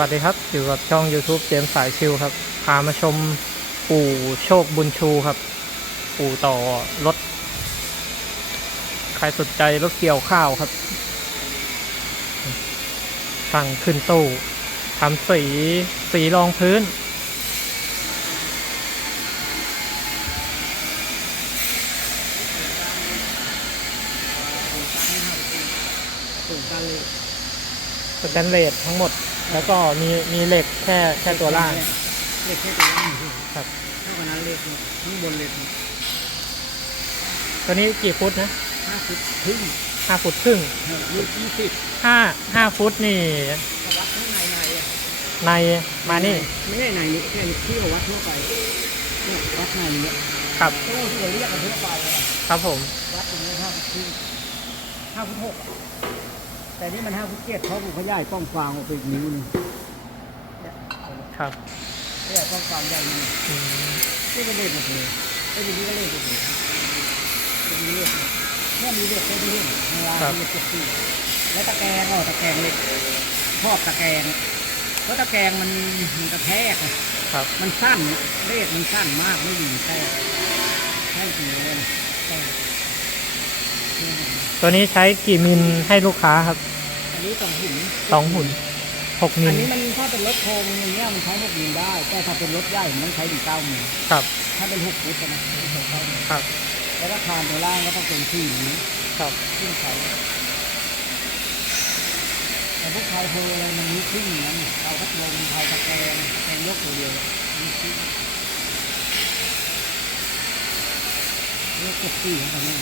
วัสดีครับอยู่กับช่อง YouTube เจมส์สายชิวครับ พามาชมปู่โชคบุญชูครับ ปู่ต่อรถ ใครสนใจรถเกี่ยวข้าวครับ สั่งขึ้นตู้ทำสีสีรองพื้นกันเลยสแตนเลสทั้งหมด แล้วก็มีมีเหล็กแค่แค่ตัวล่างเหล็กแค่ตัวล่างครับ เท่ากันนั้นเหล็กเนี่ยข้างบนเหล็กเนี่ยตัวนี้กี่ฟุตนะห้าฟุตครึ่งห้าฟุตครึ่งเออลูกยี่สิบห้าห้าฟุตนี่วัดข้างในในอะในมานี่ไม่ได้ในนี้แค่นี้ที่เราวัดทั่วไปเนี่ยวัดในเนี่ยครับตู้ที่เราเรียกกันทั่วไปอะครับผมวัดตรงนี้ห้าฟุตครึ่งห้าฟุตหกอะ แต่นี่มันห้าฟุตเจ็ดเพราะผมขยายป้องฟางออกไปอีกนิ้วหนึงเนี่ยครับขยายป้องฟางใหญ่หนึงอืมนี่ก็เล่นหมดเลยไอ้ทีนี้ก็เล่นหมดเลยไอ้ทีนี้เล่นเนี่ยมีเลือดแค่ที่เห็นเวลาที่เจ็บที่แล้วตะแกรงก็ตะแกรงเล็กครอบตะแกรงเพราะตะแกรงมันมันกระแทกอะ ครับมันสั้นเลขมันสั้นมากไม่ยิงแท้ใช่จริงเลยนะใช่ตัวนี้ใช้กี่มิลให้ลูกค้าครับอั นนี้สองหุ่นสองหุ่นหกมิอัลนนี้มันถ้าเป็นรถโครงอย่างเงี้ยมันใช้หกมิลได้ แต่ถ้าเป็นรถใหญ่มันต้องใช้ถึงเก้ามิลครับ ถ้าเป็นหกฟุตนะหกเก้ามิลครับ แล้วก็คานตัวล่างก็ต้องเป็นสี่นิ้วครับ ขึ้นเขาแต่พวกไทยโพอะไรมันมีขึ้นอย่างนั้นเราพัดลมไทยตะแกรงแกงยกตัวเดียวมีขึ้นนี่กดที่ของเขาเนี่ย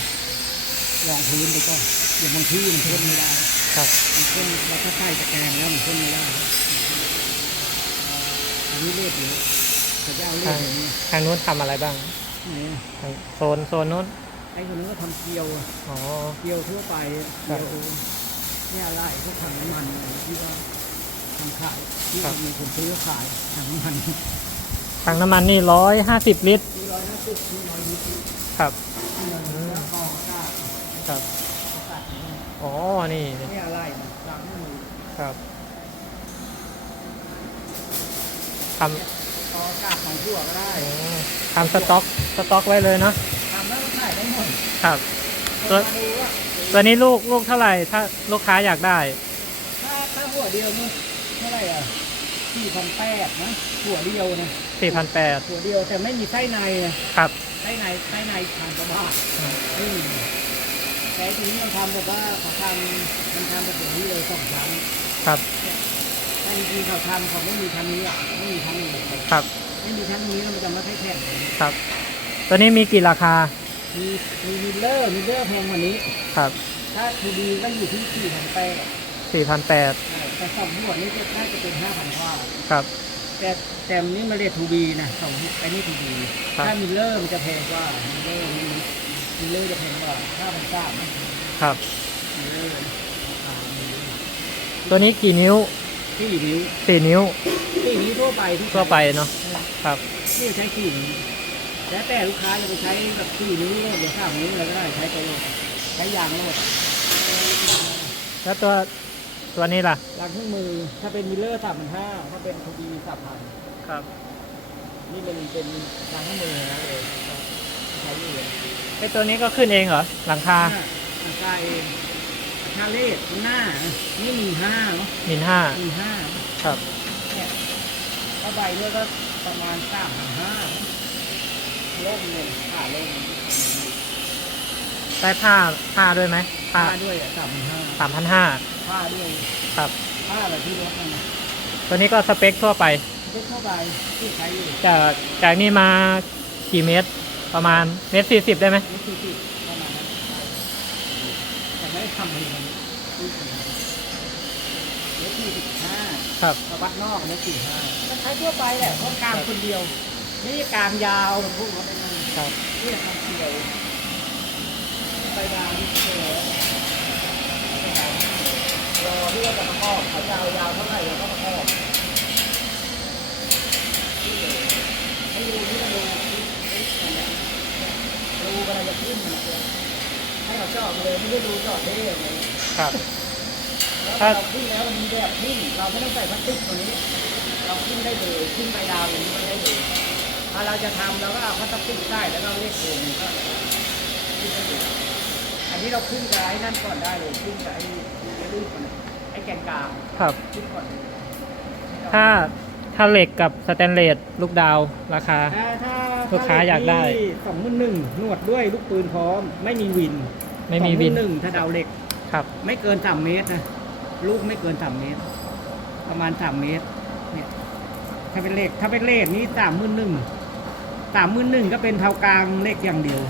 ลองพื้นไปก่อนเดี๋ยวบางที่มันทนไม่ได้ ครับมันทนเราถ้าใส่ตะแกรงแล้วมันทนไม่ได้อันนี้เลือดอยู่เขาจะเอาเลือทาดงอย่างนี้ทางนู้นทำอะไรบ้างนี่ทางโซนโซนนู้นไอ้คนนั้นก็ทำเกลียวอะอ๋อเกลียวทั่วไปครัเกลีบยวเนี่ยไล่พวกถังน้ำมันที่ว่าทำขายที่ครับมีคนซื้อขายถังน้ำมันทางน้ำมันนี่ร้อยห้าสิบลิตรที่ร้อยห้าสิบที่ร้อยยี่สิบครับที่ร้อยยี่สิบแล้วก็อากาศครับอากาศเนี่ย อ๋อ นี่เนี่ยไล่นะล้างมือครับทต่ออากาศของทั่วก็ได้ำอ๋อทำสต็อกสต็อกไว้เลยเนาะทำแล้วก็ขายได้หมดครับคนตัวมาดูว่าตัวนี้ลูกลูกเท่าไหร่ถ้าลูกค้าอยากได้ถ้าถ้าหัวเดียวนี่เท่าไหร่อะสี่พันแปดนะหัวเดียวนะ4,800หัวเดียวแต่ไม่มีไส้ในนะครับ ไส้ในไส้ในทานกระบาทไม่มี แต่ทีนี้มันทำแบบว่าเขาทำมันทำแบบอย่างนี้เลยสองชั้นครับแต่จริงๆเขาทำเขาไม่มีชั้นนี้อะไม่มีชั้นนี้ครับไม่มีชั้นนี้แล้วมันจะไม่ค่อยแข็งครับ ตัวนี้มีกี่ราคา มีมีมิลเลอร์มิลเลอร์แพงกว่านี้ครับ ถ้าทูดีก็อยู่ที่สี่พันแปด4,800แต่สองหัวนี่จะน่าจะเป็นห้าพันกว่าครับแต่แต่นี่มาเรียกทูบีนะสองไอ้นี่ทูบีครับถ้ามิลเลอร์มันจะแพงกว่ามิลเลอร์นี่ มิลเลอร์จะแพงกว่าห้าพันสามครับมิลเลอร์อ่ามิลเลอร์ตัวนี้กี่นิ้วสี่นิ้ว4นิ้วสี่นิ้วทั่วไปที่ทั่วไปเนาะครับนี่ใช้สี่นิ้วแล้วแต่ลูกค้าจะไปใช้แบบสี่นิ้วโลดหรือสามนิ้วอะไรก็ได้ใช้ตัวโลดใช้ยางโลดแล้วตัวตัวนี้ล่ะยางเครื่องมือถ้าเป็นมิลเลอร์สามพันห้าถ้าเป็นทูบีสามพันครับ นี่เป็นเป็นยางเครื่องมือนะเลยใช้อยู่เลย ไอตัวนี้ก็ขึ้นเองเหรอ หลังคาราคาเองราคาเลขหน้า นี่หมื่นห้าเนาะมินห้าหมื่นห้าครับ เนี่ยถ้าใบด้วยก็ประมาณสามพันห้าล่มเลยผ้าล่มได้ผ้าผ้าด้วยไหมผ้าผ้าด้วยสามพันห้าสามพันห้าผ้าด้วยครับ ผ้าอะไรที่รถมันน่ะตัวนี้ก็สเปคทั่วไปเล็กเข้าไปที่ใช้อยู่จากจากนี้มากี่เมตร ประมาณเมตรสี่สิบได้ไหมนี่คือที่ประมาณนั้นแต่ไม่ได้ทำเองที่ทำเล็กที่สิบห้าครับกระวัดนอกเล็กสี่ห้าก็ใช้ทั่วไปแหละเพราะกลางคนเดียว ไม่ใช่กลางยาวเหมือนพวกรถไอ้นั่นครับนี่ทำเกี่ยวไปดาวนี่เกี่ยวรอที่ว่าจะประกอบเขายาวยาวเท่าไหร่เราก็ประกอบให้ดูที่มันดู ดูกำลังจะขึ้นมันเนี่ยให้เราจอดเลยไม่ได้ดูจอดได้ยังไงครับ แล้วถ้าเราขึ้นแล้วมันมีแบบขึ้นเราไม่ต้องใส่พลาสติกตัวนี้ เราขึ้นได้เลยขึ้นไปดาวอย่างนี้ได้เลยถ้าเราจะทำเราก็เอาพลาสติกใส่แล้วก็เอาเลขโครงก็ขึ้นได้เลยอันนี้เราขึ้นกับไอ้นั่นก่อนได้เลยขึ้นกับไอ้ไอ้รูปมันไอ้แกนกลางครับขึ้นก่อนเลยถ้า ถ้าเหล็กกับสแตนเลสลูกดาวราคาถ้าถ้าลูกค้าอยากได้ สองหมื่นหนึ่งนวดด้วยลูกปืนพร้อม ไม่มีวินไม่มีวินหนึ่งถ้าดาวเหล็ก ครับ ไม่เกินสามเมตรนะลูกไม่เกินสามเมตร ประมาณสามเมตร เนี่ย ถ้าเป็นเลขถ้าเป็นเลขนี้สามหมื่นหนึ่งสามหมื่นหนึ่งก็เป็นเท้ากลางเลขอย่างเดียว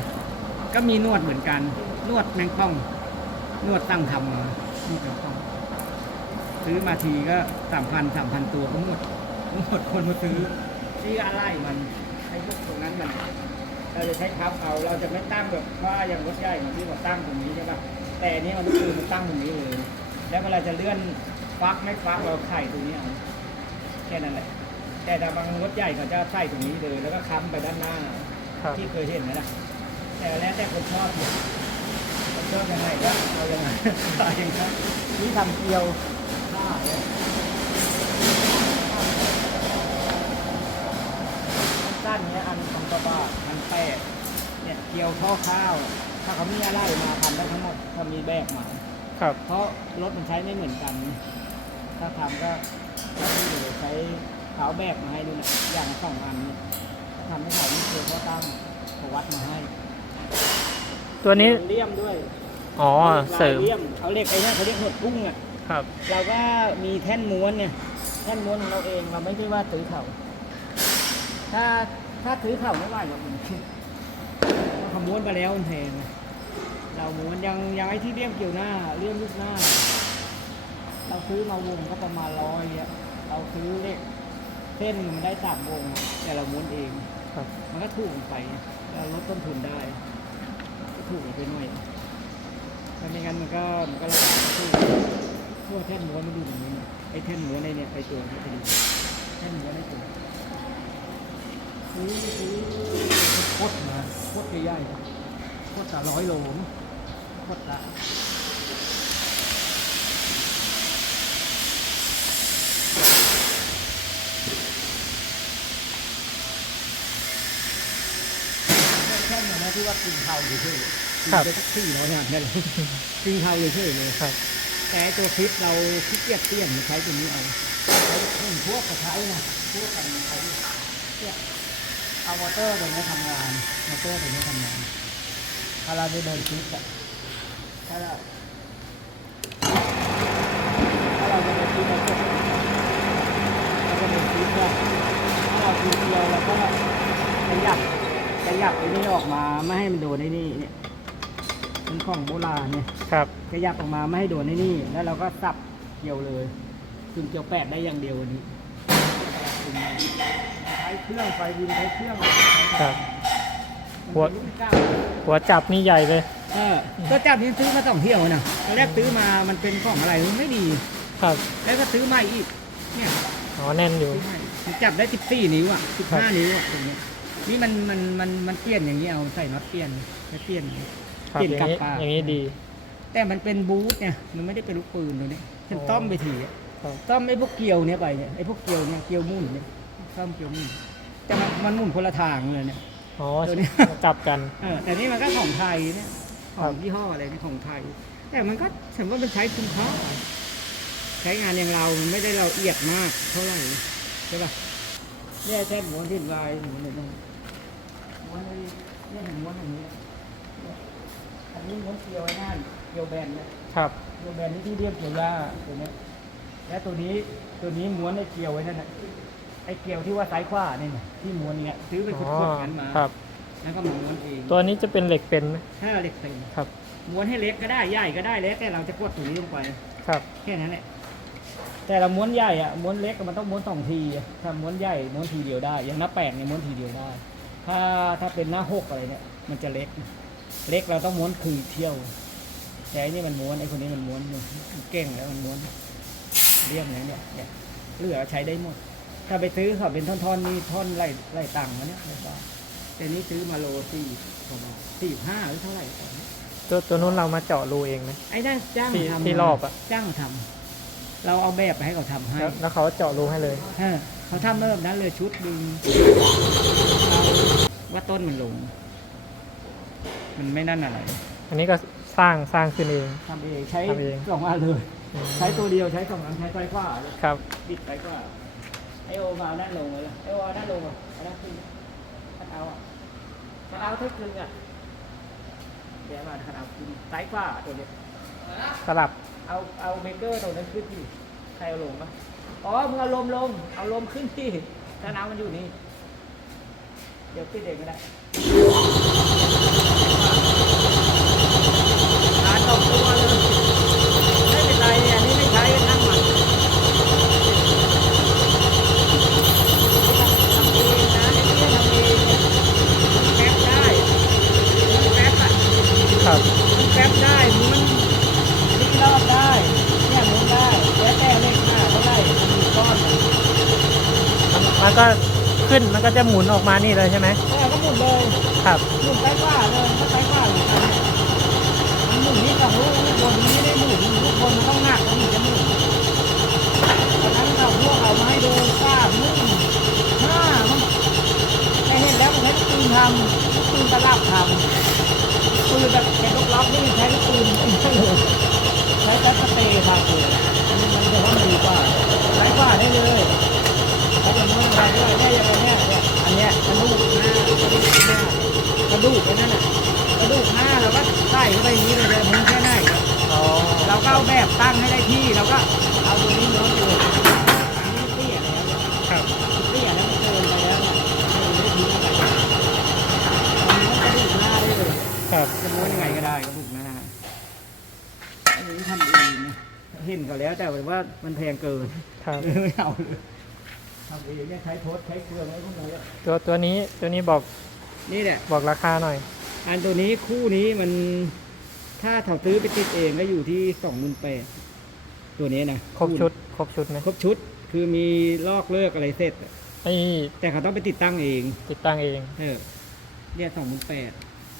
ก็มีนวดเหมือนกัน นวดแมงป่อง นวดตั้งทำมานวดแมงป่อง ซื้อมาทีก็สามพันสามพันตัวก็หมด หมดคนมาซื้อที่อะไรมันใช้พวกตรงนั้นมันเราจะใช้พับเอาเราจะไม่ตั้งแบบว่าอย่างรถใหญ่เหมือนที่เราตั้งตรงนี้ใช่ปะแต่อันนี้มันคือมันตั้งตรงนี้เลย แล้วเวลาจะเลื่อนฟักไม่ฟักเราไข่ตรงนี้เอาแค่นั้นแหละ แต่ถ้าบางรถใหญ่เขาจะใส่ตรงนี้เลย แล้วก็ค้ำไปด้านหน้าครับที่เคยเห็นนะนะแต่แล้วแต่คนชอบเนี่ยคนชอบยังไงก็เอายังไงใส่อย่างนั้นนี่ทำเกลียวผ้าเนี่ย สั้นๆเนี้ยอันทำกระบะอันแปดเนี่ยเกลียวท่อข้าว ถ้าเขามีอะไรมาทำได้ทั้งหมดถ้ามีแบบมา ครับ เพราะรถมันใช้ไม่เหมือนกัน ถ้าทำก็ใช้ไม่เหลือใช้ขาวแบบมาให้ดูนะอย่างละสองอันเนี่ยถ้าทำไม่ถ่ายนี่คือเขาตั้งเขาวัดมาให้ตัวนี้ เลี่ยมด้วยอ๋อ เสริมลายเลี่ยมเอาเหล็กไอ้เนี่ยเขาเรียกหนวดกุ้งอะ ครับ เราก็มีแท่นม้วนเนี่ยแท่นม้วนของเราเองเราไม่ใช่ว่าซื้อเขา ถ้า ถ้าซื้อเขาไม่ไหวหรอกมันเขาม้วนไปแล้วมันแพงนะเราม้วนยังยังไอ้ที่เลี่ยมเกี่ยวหน้าเลี่ยมลูกหน้า เราซื้อมาวงก็ประมาณร้อยอะเราซื้อเลขเส้นมันได้สามวง แต่เราม้วนเองครับมันก็ถูกไปเราลดต้นทุนได้ ก็ถูกไปหน่อยถ้าไม่งั้นมันก็มันก็ราคาไม่ถูกพวกแท่นม้วนมันดูอย่างนี้นะไอ้แท่นม้วนไอ้เนี่ยไอ้ตัวนี้ไปดูแท่นม้วนไอ้ตัว ซื้อซื้อโคตรมาโคตรใหญ่ๆโคตรละร้อยโลมั้งโคตรละแค่อย่างนี้ที่ว่ากินเทาอยู่เฉยๆกินครับไปสักที่แล้วเนี่ยนั่นแหละกินเทาอยู่เฉยๆเลยครับ แต่ไอ้ตัวคลิปเราขี้เกียจเปลี่ยนใช้ตัวนี้เอาใช้เครื่องพวกกระใช้นะพวกกันใช้เนี่ย เอามอเตอร์ตัวนี้ทำงาน มอเตอร์ตัวนี้ทำงาน ถ้าเราจะเดินคลิปอะถ้าเราถ้าเราจะเดินคลิปเราก็เราจะเดินคลิปว่าถ้าเราทีเดียวเราก็ขยับขยับไอ้นี่ออกมาไม่ให้มันโดนไอ้นี่เนี่ยเป็นของโบราณเนี่ยครับขยับออกมาไม่ให้โดนในนี่ แล้วเราก็สับเกี่ยวเลยถึงเกี่ยวแปดได้อย่างเดียววันนี้ ใช้เครื่องไฟวินใช้เครื่องครับหัวรุ่นเก้าหัวจับนี่ใหญ่เลย เออก็จับนี้ซื้อมาสองเที่ยวนะตอนแรกซื้อมามันเป็นของอะไรมันไม่ดี ครับแล้วก็ซื้อใหม่อีก เนี่ยอ๋อแน่นอยู่ ซื้อใหม่มันจับได้สิบสี่นิ้วอะสิบห้านิ้วอะตรงเนี้ยนี่มันมันมันมันเปลี่ยนอย่างนี้เอาใส่น็อตเปลี่ยนไม่เปลี่ยน ครับเปลี่ยนอย่างนี้กลับปากอย่างนี้ดี แต่มันเป็นบูทเนี่ยมันไม่ได้เป็นลูกปืนตัวนี้ฉันอ๋อต้อมไปทีอะครับ ต้อมไอ้พวกเกลียวเนี่ยไปเนี่ยไอ้พวกเกลียวเนี่ยเกลียวมุ่นเนี่ย ต้อมเกลียวมุ่นแต่มันมันมุ่นคนละทางเลยเนี่ย อ๋อตัวนี้จับกัน เออแต่นี่มันก็ของไทยเนี่ยขครัอบงยี่ห้ออะไรเนี่ยของไทย แต่มันก็ฉันว่ามันใช้คุ้มค่าใช้งานอย่างเรา มันไม่ได้เราเอียดมากเท่าไหร่ใช่ป่ะเนี่ยแท่นม้วนที่ลายหนูเนี่ยต้องม้วนไอ้เนี่ยเห็นม้วนอย่างนี้เนี่ยอันนี้ม้วนเกลียวไอ้นั่นเกลียวแบนเนี่ยครับตัวแบรนด์นี้ที่เรียกเกียวล่าตัวเนี้ยและตัวนี้ตัวนี้ม้วนไอ้เกลียวไว้นั่นน่ะ ไอ้เกลียวที่ว่าซ้ายขวาเนี่ยน่ะที่ม้วนเนี่ยซื้อไปอ๋ขุอดๆกันมาครับ แล้วก็มาม้วนเองตัวนี้จะเป็นเหล็กเป็นไหมถ้าเหล็กเต็มครับ ม้วนให้เล็กก็ได้ใหญ่ก็ได้แล้วแต่เราจะกดตัวนี้ลงไป ครับ แค่นั้นแหละแต่เราม้วนใหญ่อะม้วนเล็กมันต้องม้วนสองทีอะถ้าม้วนใหญ่ม้วนทีเดียวได้อย่างหน้าแปดเนี่ยม้วนทีเดียวได้ ถ้าถ้าเป็นหน้าหกอะไรเนี่ย มันจะเล็ก เล็กเราต้องม้วนคือเที่ยวแต่อันนี้มันม้วนไอ้คนนี้มันม้วนมันเก่งแล้วมันม้วนเรียบเนี่ยเนี่ยเนี่ยเหลือใช้ได้หมด ถ้าไปซื้อเขาเป็นท่อนๆนี่ท่อนไล่ไล่ตังค์มาเนี่ยไล่บาทแต่นี้ซื้อมาโลสี่ประมาณสี่ห้าหรือเท่าไหร่ตอนนี้ตัวตัวนู้นเรามาเจาะรูเองไหมไอ้นั่นจ้างที่ทำที่รอบอะจ้างทเราเอาแบบไปให้เขาทำให้แล้วแล้วเขาเจาะรูให้เลย เออเขาทำมาแบบนั้นเลยชุดดึงว่าต้นมันลง มันไม่นั่นอะไรอันนี้ก็สร้างสร้างขึ้นเอง ทำเองใช้ทำเอง สองอันเลย ใช้ตัวเดียวใช้สองอันใช้ไฟกว่าเลยครับ บิดไปกว่าไอ โอมาเอาด้านลงเลยไอโอเอาด้านลงอะเอาด้านขึ้นคันเอาอะคันเอาเท่าครึ่งอะเดี๋ยวมาคันเอาขึ้นซ้ายกว่าตัวเนี้ยสลับเอาเอาเมเกอร์ตัวนั้นขึ้นที่ใครเอาลงปะอ๋อมึงเอาลมลงเอาลมขึ้นที่ถ้าน้ำมันอยู่นี่เดี๋ยวปิดเองก็ได้งานตกตัวเลยไม่เป็นไรเนี่ยอันนี้ไม่ใช้ทั้งมันทำเองนะไอ้เนี่ยทำเองแป๊บได้แป๊บอะ ครับ มันแป๊บได้มันลิกรอบได้ เนี่ยหมุนได้แล้วแต่เลขหน้าเท่าไหร่มันมีก้อนมัน มันมันก็ขึ้นมัน ก็จะหมุนออกมานี่เลยใช่ไหมเออก็หมุนเลย ครับ หมุนไปกว่าเลยก็ไปกว่าเหมือนกันเนี่ยมันหมุนนี่กับลูกลูกบนนี้ไม่ได้หมุนลูกบนมันต้องหนักมันถึงจะหมุนตอนนั้นเราพวกเอามาให้ดูกล้าหมุนห้ามันแต่เห็นแล้วมันใช้ลูกปืนทำลูกปืนตลับทำปืนแบบเป็นลูกล็อกนี่ใช้ลูกปืนไม่ใช่เลยใช้แป๊บสเปรย์ทาตัวอันนี้มันจะว่ามันดีกว่าใช้กว่าได้เลยใช้เป็นเมื่ อไรด้วยเนี่ยอย่างเนี้ยเนี่ยอันเนี้ยกระดูกหน้ากระดูกหน้ากระดูกไอ้นั่นน่ะกระดูกหน้าเราก็ใส่เข้าไปอย่างนี้เลยเลยมึงแค่ไหนอ๋อเราก็เอาแบบตั้งให้ได้ที่เราก็เอาตัวนี้ม้วนอยู่อันนี้เตี้ยแล้วครับเตี้ยแล้วมันเกินไปแล้วเนี่ยไม่ได้ทิ้งอะไรม้วนกระดูกหน้าได้เลยครับจะม้วนยังไงก็ได้กระดูกหน้าอันนี้ทำเองนะเห็นก็แล้วแต่ว่ามันแพงเกินครับไม่เอาเลย ตัวตัวนี้ตัวนี้บอกนี่แหละบอกราคาหน่อย อันตัวนี้คู่นี้มันถ้าเขาซื้อไปติดเองก็อยู่ที่สองหมื่นแปดตัวนี้นะครบชุดครบชุดไหมครบชุดคือมีลอกเลิกอะไรเสร็จอะไอ้แต่เขาต้องไปติดตั้งเอง ติดตั้งเองเออเนี่ยสองหมื่นแปด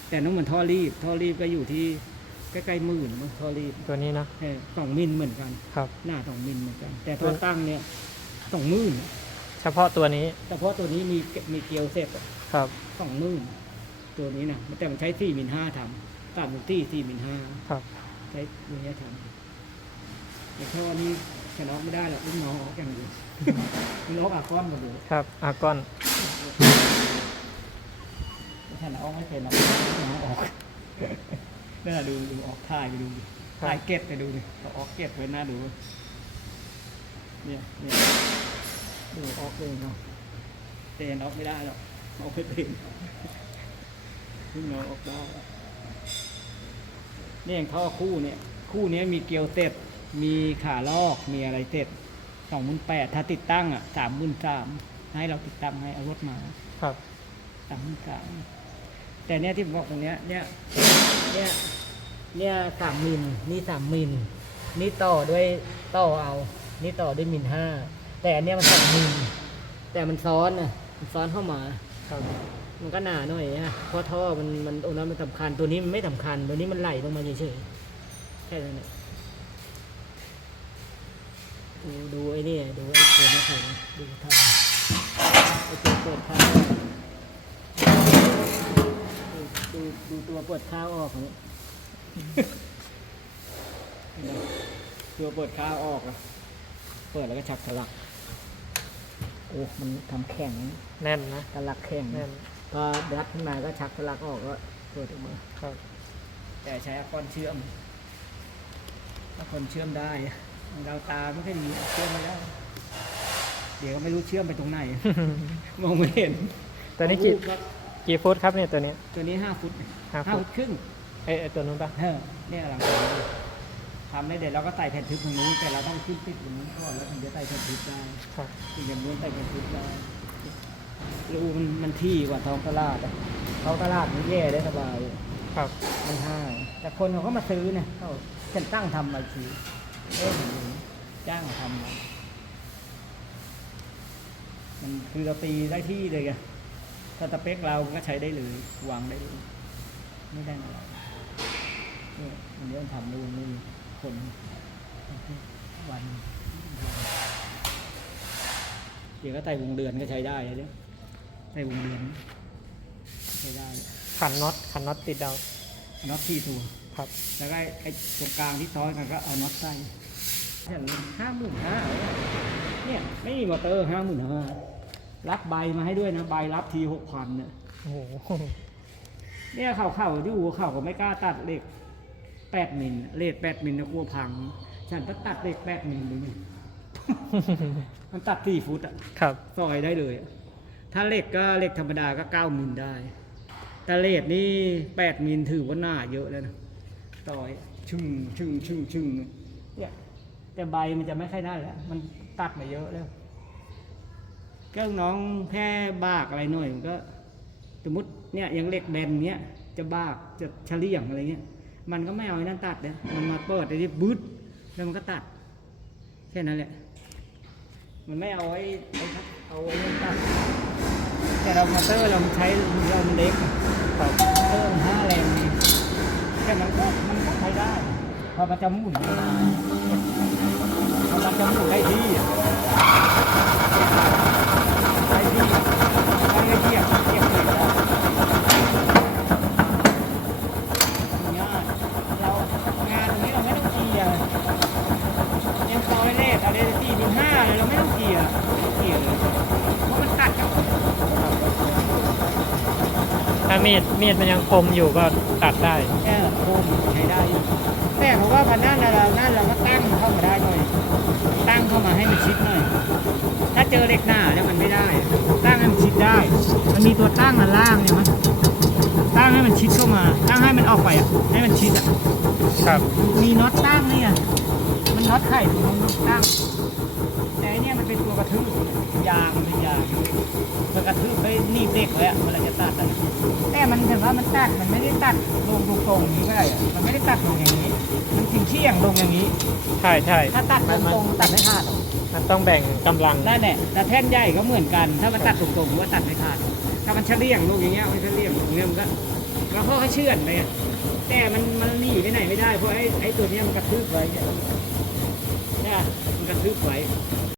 แต่น้องเหมือนท่อรีบท่อรีบก็อยู่ที่ใกล้ๆหมื่นมั้งท่อรีบตัวนี้นะเออสองมิลเหมือนกันครับ หน้าสองมิลเหมือนกัน แต่ท่อตั้งเนี่ยสองหมื่น เฉพาะตัวนี้เฉพาะตัวนี้มีมีเกลียวเสร็จอะครับสองหมื่นตัวนี้นะแต่มันใช้สี่มิลห้าทำสามมิลตี้สี่มิลห้าครับ ใช้ตัวนี้ทำแต่ท่อนี้ชนะไม่ได้หรอกลูกน้องออกอย่างเดียวลูกน้องอาก้อนมาดูครับอากอนชนะออกไม่เป็นหรอกลูกน้องออกนั่นแหละดูดูออกถ่ายไปดูดิถ่ายเก็ตไปดูดิเอาออกเก็ตไว้หน้าดูเนี่ยเนี่ย ดูออกเองเนาะเตนออกไม่ได้หรอกออกไม่เป็นลูกน้องออกได้นี่อย่างท่อคู่เนี่ย คู่เนี้ยมีเกลียวเสร็จมีขาลอกมีอะไรเสร็จสองหมื่นแปดถ้าติดตั้งอะสามหมื่นสามให้เราติดตั้งให้เอารถมาครับสามหมื่นสามแต่เนี้ยที่ผมบอกตรงเนี้ยเนี่ยเนี่ยเนี่ยสามมิลนี่สามมิลนี่ต่อด้วยต่อเอา นี่ต่อด้วยมิลห้า แต่อันเนี้ยมันสองมิลแต่มันซ้อนนะมันซ้อนเข้ามา ครับมันก็หนาหน่อยฮะเพราะท่อมันมันตรงนั้นมันสำคัญตัวนี้มันไม่สำคัญ ตัวนี้มันไหลลงมาเฉยๆแค่นั้นแหละดูดูไอ้นี่ดูไอ้ตัวนี้ผมดูทางไอ้ตัวเปิดข้าวดูดูดูตัวเปิดข้าวออกนี่เห็นไหมตัวเปิดข้าวออกอะเปิดแล้วก็ชักสลัก โอ้มันทำแข็งแน่นนะสลักแข็งแน่นพอดัดขึ้นมาก็ชักสลักออกก็เปิดออกมาครับ แต่ใช้อะคอนเชื่อมอะคอนเชื่อมได้เราตาไม่ค่อยมีเชื่อมไม่ได้เดี๋ยวก็ไม่รู้เชื่อมไปตรงไหน มองไม่เห็นตัวนี้กี่รูปครับกี่ฟุตครับเนี่ยตัวนี้ ตัวนี้ห้าฟุตห้าห้าฟุฟุตตครึ่งเอ้ยเอ้ยตัวนู้นปะเออเนี่ยหลังจากนี้ ทำได้เดี๋ยวเราก็ใส่แผ่นทึบตรงนู้นแต่เราต้องขึ้นติดตรงนี้ก่อนแล้วถึงจะใส่แผ่นทึบได้ครับถึงจะม้วนใส่แผ่นทึบได้รูมันมันที่กว่าท้องตลาดอะท้องตลาดมันแย่ได้สบายครับมันห้างแต่คนเขาก็มาซื้อเนี่ยเขาฉันตั้งทำมาอีกทีเอ๊ะผมดูจ้างมาทำมามันคือเราตีได้ที่เลยไงถ้าสเปคเราก็ใช้ได้เลยวางได้เลยไม่ได้อะไรเนี่ยมันเรื่องทำดูนี่ คนวันเดี๋ยวก็ไต่วงเดือนก็ใช้ได้เลยเนี่ยไต่วงเดือนใช้ได้ขันน็อตขันน็อตติดเอาน็อตที่ตัวครับ แล้วก็ไอ้ตรงกลางที่ซ้อนกันก็เอาน็อตใส่อย่างนี้ห้าหมื่นห้าเนี่ยไม่มีมอเตอร์ห้าหมื่นห้ารับใบมาให้ด้วยนะใบรับทีหกพันเนี่ยโอ้โหเนี่ยเข่าเข่าที่อู่เข่าก็ไม่กล้าตัดเหล็ก แปดมิลเหล็กแปดมิลนะกลัวพัง ฉันต้องตัดเหล็กแปดมิลเลยเนี่ยมันตัดสี่ฟุตอะครับซอยได้เลยอะถ้าเหล็กก็เหล็กธรรมดาก็เก้ามิลได้ แต่เหล็กนี่แปดมิลถือว่าหนาเยอะแล้วนะซอยชึ่งชึ่งชึ่งชึ่งเนี่ยแต่ใบมันจะไม่ค่อยได้แล้วมันตัดมาเยอะแล้วก็น้องแพ้บากอะไรหน่อยมันก็ สมมติเนี่ยอยังเหล็กแบนเนี้ยจะบากจะเฉลี่ยงอะไรเงี้ย มันก็ไม่เอาไอ้นั่นตัดเนี่ยมันมาเปิดไอ้ที่บึ้ดแล้วมันก็ตัด แค่นั้นแหละ มันไม่เอาไอ้ไอ้เอาไอ้นั่นตัด แต่เรามอเตอร์เราใช้เรามันเล็กครับมอเตอร์มันห้าแรงดีแต่มันก็มันก็ใช้ได้พอมันจะหมุนพอมันจะหมุนได้ที่ได้ที่ได้ที่อะเทียบเลยได้ง่ายเรางานตรงนี้เราไม่ต้องเกียร์ยังซอยเลขอะไรที่มีห้าเลยเราไม่ต้องเกียร์ไม่ต้องเกียร์เลยเพราะมันตัดกับ ถ้า มีดมีดมันยังคมอยู่ก็ตัดได้แค่โคมใช้ได้อยู่แต่ผมว่าพันนั่นเรานั่นเราก็ตั้งเข้ามาได้หน่อยตั้งเข้ามาให้มันชิดหน่อย ถ้าเจอเหล็กหน้าเนี่ยมันไม่ได้ ตั้งให้มันชิดได้ มันมีตัวตั้งอันล่างเนี่ยมั้ยตั้งให้มันชิดเข้ามา ตั้งให้มันออกไปอะ ให้มันชิดอะ ครับ มีน็อตตั้งเนี่ยมันน็อตไข่ตรงนั้นน็อตตั้งแต่ อันเนี่ยมันเป็นตัวกระทืบยางมันเป็นยางมันกระทืบไปหนีบเด็กไว้อะเวลาจะตัดอะแต่มันถือว่ามันตัดมันไม่ได้ตัดลงตรงๆอย่างนี้ก็ได้อะมันไม่ได้ตัดลงอย่างนี้ มันทิ้งเชี่ยงลงอย่างนี้ ใช่ใช่ถ้าตัดตมันมันรงๆตัดไม่ขาดหรอกมันต้องแบ่งกำลังนั่นแหละแต่แท่นใหญ่ก็เหมือนกัน ถ้ามันตัดตรงๆว่าตัดไม่ขาดถ้ามันเฉลี่ยงลงอย่างเงี้ยมันเฉลี่ยงลงเงี้ยมันก็แล้วก็เชื่อนไปอะแต่มันมันหนีไปไหนไม่ได้เพราะไอ้ไอ้ตัวเนี้ยมันกระทืบไว้เนี่ยเนี่ยมันกระทืบไว้